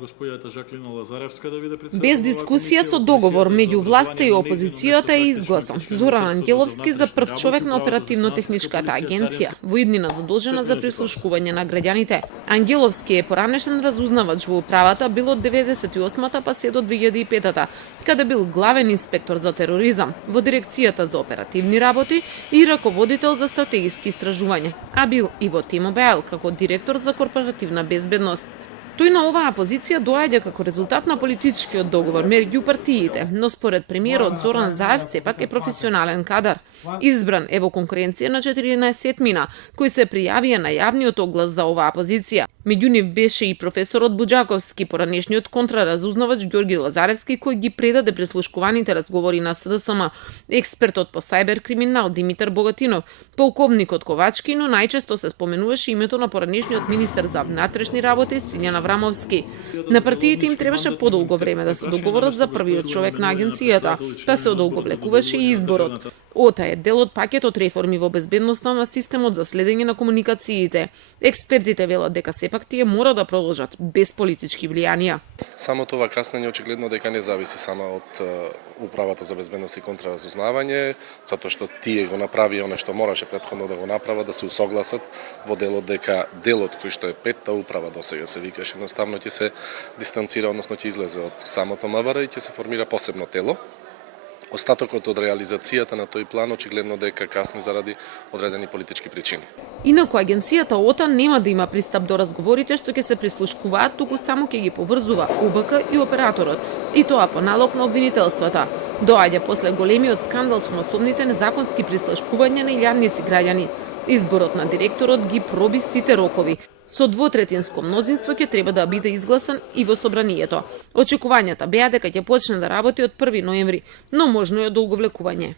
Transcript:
госпоѓата Жаклина Лазаревска да биде председател. Без дискусија со договор меѓу власта и опозицијата е изгласан Зоран Ангеловски за прв човек на оперативно-техничката агенција, во иднина задолжена за прислушкување на граѓаните. Ангеловски е поранешен разузнавач во управата бил од 98-та па се до 2005-та, каде бил главен инспектор за тероризам во дирекцијата за оперативни работи и раководител за стратегиски истражување, а бил и во T-Mobile како директор за корпоративна безбедност. Тој на оваа позиција доаѓа како резултат на политичкиот договор меѓу партиите, но според премиерот Зоран Заев сепак е професионален кадар. Избран е во конкуренција на 14 мина, кои се пријавија на јавниот оглас за оваа позиција. Меѓу нив беше и професорот Буџаковски, поранешниот контраразузнавач Ѓорги Лазаревски, кој ги предаде прислушкуваните разговори на СДСМ, експертот по сајбер криминал Димитар Богатинов, полковникот Ковачки, но најчесто се споменуваше името на поранешниот министер за внатрешни работи Сињан Аврамовски. На партиите им требаше подолго време да се договорат за првиот човек на агенцијата, па се одолговлекуваше и изборот. ОТА е дел од пакетот реформи во безбедноста на системот за следење на комуникациите. Експертите велат дека сепак тие мора да продолжат без политички влијанија. Само това каснење очигледно дека не зависи само од управата за безбедност и контраразузнавање, затоа што тие го направи оно што мораше претходно да го направат, да се усогласат во делот дека делот кој што е петта управа досега се викаше, едноставно ќе се дистанцира, односно ќе излезе од самото МВР и ќе се формира посебно тело. Остатокот од реализацијата на тој план очигледно дека касни заради одредени политички причини. Инаку агенцијата ОТА нема да има пристап до разговорите што ќе се прислушкуваат, туку само ќе ги поврзува УБК и операторот, и тоа по налог на обвинителствата. Доаѓа после големиот скандал со масовните незаконски прислушкувања на илјадници граѓани. Изборот на директорот ги проби сите рокови. Со двотретинско мнозинство ќе треба да биде изгласан и во собранието. Очекувањата беа дека ќе почне да работи од 1 ноември, но можно е одолговлекување.